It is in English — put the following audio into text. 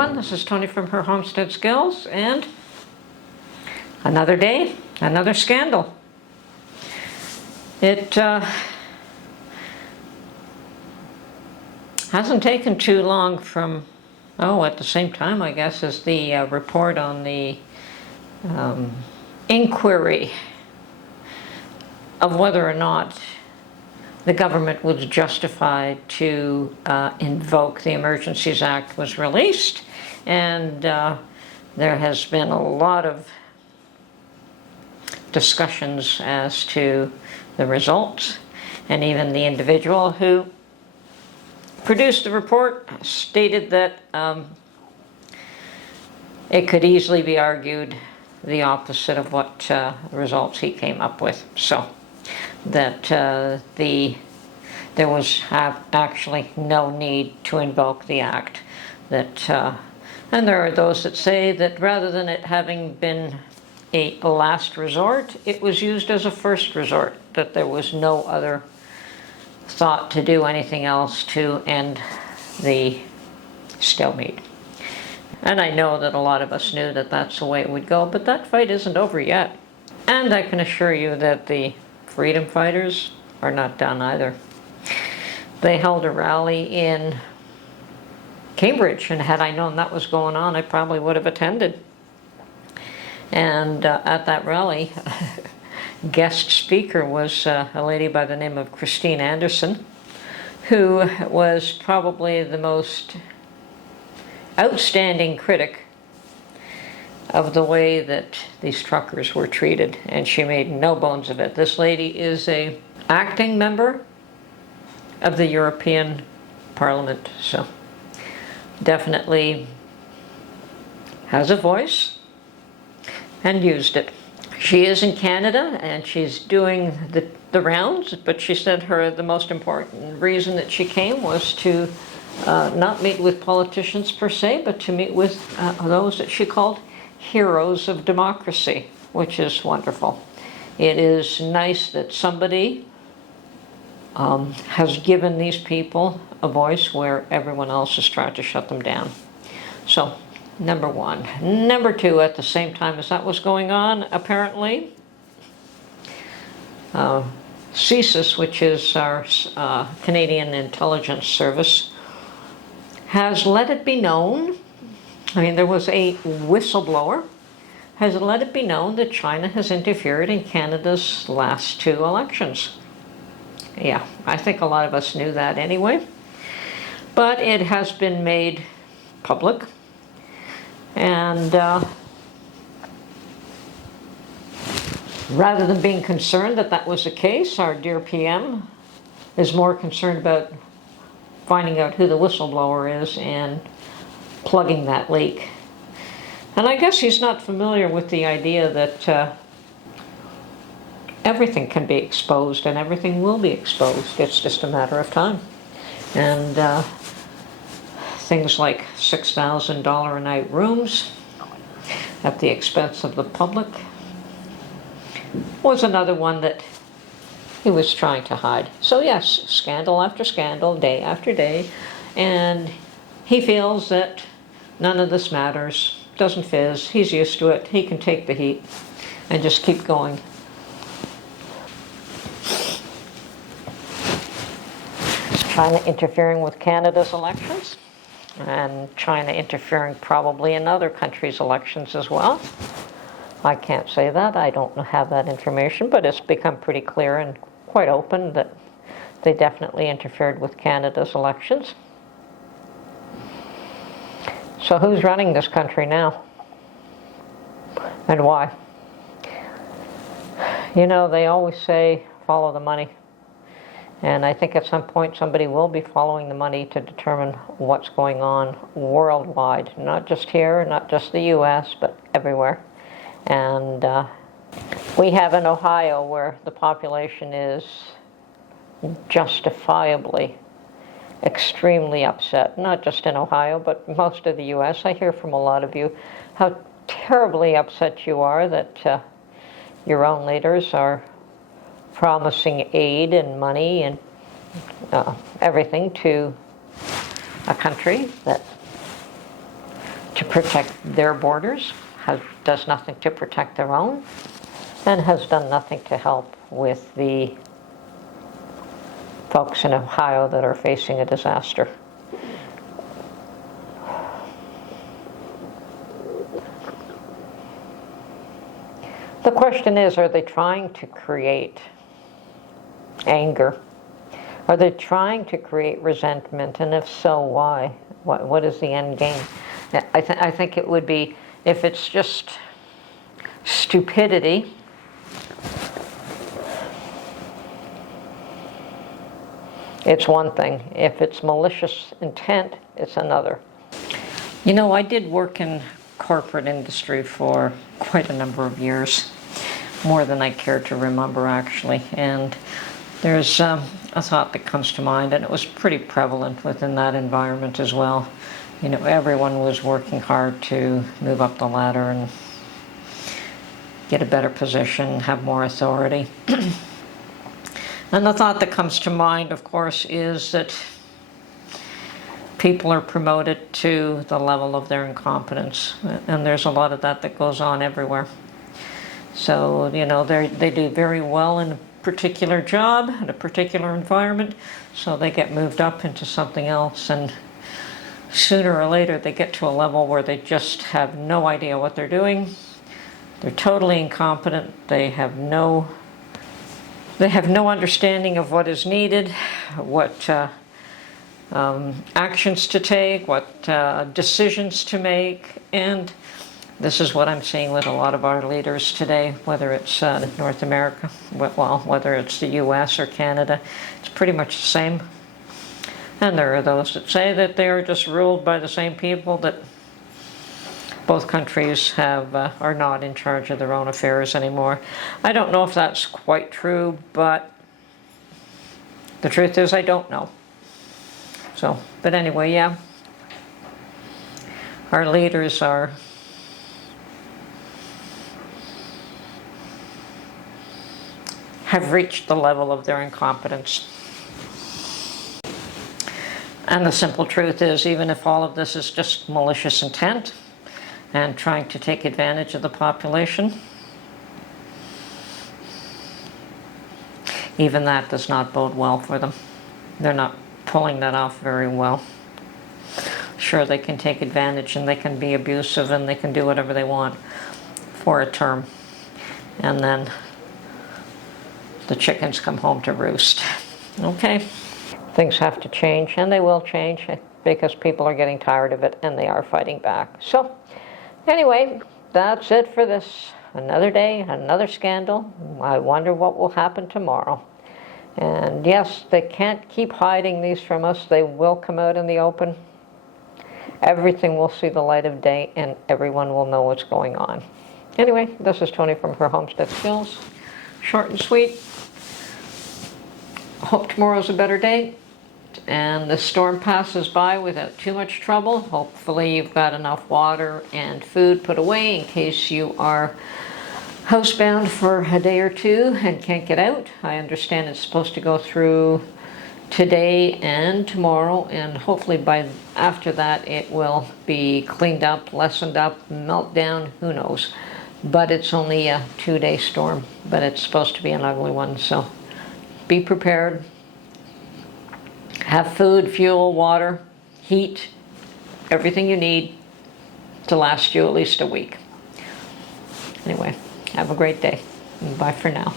everyone. This is Tony from her Homestead Skills, and another day, another scandal. It hasn't taken too long from, at the same time, I guess, as the report on the inquiry of whether or not the government was justified to invoke the Emergencies Act was released, and there has been a lot of discussions as to the results, and even the individual who produced the report stated that it could easily be argued the opposite of what results he came up with. So that there was actually no need to invoke the act. And there are those that say that rather than it having been a last resort, it was used as a first resort, that there was no other thought to do anything else to end the stalemate. And I know that a lot of us knew that that's the way it would go, but that fight isn't over yet. And I can assure you that the freedom fighters are not done either. They held a rally in Cambridge, and had I known that was going on, I probably would have attended. And at that rally, guest speaker was a lady by the name of Christine Anderson, who was probably the most outstanding critic of the way that these truckers were treated, and she made no bones of it. This lady is an acting member of the European Parliament, so definitely has a voice and used it. She is in Canada and she's doing the rounds, but she said the most important reason that she came was to not meet with politicians per se, but to meet with those that she called heroes of democracy, which is wonderful. It is nice that somebody has given these people a voice where everyone else is trying to shut them down. So, number one. Number two, at the same time as that was going on, apparently, CSIS, which is our Canadian Intelligence Service, has let it be known, there was a whistleblower, has let it be known that China has interfered in Canada's last two elections. Yeah, I think a lot of us knew that anyway, but it has been made public, and rather than being concerned that that was the case, our dear PM is more concerned about finding out who the whistleblower is and plugging that leak. And I guess he's not familiar with the idea that everything can be exposed and everything will be exposed. It's just a matter of time. And things like $6,000 a night rooms at the expense of the public was another one that he was trying to hide. So yes, scandal after scandal, day after day, and he feels that none of this matters, doesn't fizz, he's used to it, he can take the heat and just keep going. China interfering with Canada's elections, and China interfering probably in other countries' elections as well. I can't say that, I don't have that information, but it's become pretty clear and quite open that they definitely interfered with Canada's elections. So who's running this country now? And why? They always say, follow the money. And I think at some point somebody will be following the money to determine what's going on worldwide. Not just here, not just the US, but everywhere. And we have in Ohio where the population is justifiably extremely upset. Not just in Ohio, but most of the US. I hear from a lot of you how terribly upset you are that your own leaders are promising aid and money and everything to a country that protect their borders, does nothing to protect their own, and has done nothing to help with the folks in Ohio that are facing a disaster. The question is, are they trying to create anger? Are they trying to create resentment? And if so, why? What is the end game? I think it would be, if it's just stupidity, it's one thing. If it's malicious intent, it's another. You know, I did work in corporate industry for quite a number of years, more than I care to remember actually, and there's a thought that comes to mind, and it was pretty prevalent within that environment as well. You know, everyone was working hard to move up the ladder and get a better position, have more authority. And the thought that comes to mind, of course, is that people are promoted to the level of their incompetence, and there's a lot of that goes on everywhere. So, you know, they do very well in a particular job, in a particular environment, so they get moved up into something else, and sooner or later they get to a level where they just have no idea what they're doing. They're totally incompetent. They have no understanding of what is needed, what actions to take, what decisions to make, and this is what I'm seeing with a lot of our leaders today, whether it's North America, well, whether it's the US or Canada, it's pretty much the same. And there are those that say that they are just ruled by the same people, that both countries are not in charge of their own affairs anymore. I don't know if that's quite true, but the truth is I don't know. So, but anyway, yeah, our leaders have reached the level of their incompetence. And the simple truth is, even if all of this is just malicious intent and trying to take advantage of the population, even that does not bode well for them. They're not pulling that off very well. Sure, they can take advantage and they can be abusive and they can do whatever they want for a term, and then the chickens come home to roost. Okay? Things have to change, and they will change, because people are getting tired of it and they are fighting back. So, anyway, that's it for this. Another day, another scandal. I wonder what will happen tomorrow. And yes, they can't keep hiding these from us. They will come out in the open. Everything will see the light of day, and everyone will know what's going on. Anyway, this is Tony from her Homestead Skills. Short and sweet. Hope tomorrow's a better day and the storm passes by without too much trouble. Hopefully you've got enough water and food put away in case you are housebound for a day or two and can't get out. I understand it's supposed to go through today and tomorrow, and hopefully after that it will be cleaned up, lessened up, melt down, who knows. But it's only a 2-day storm, but it's supposed to be an ugly one, so be prepared. Have food, fuel, water, heat, everything you need to last you at least a week. Anyway, have a great day. Bye for now.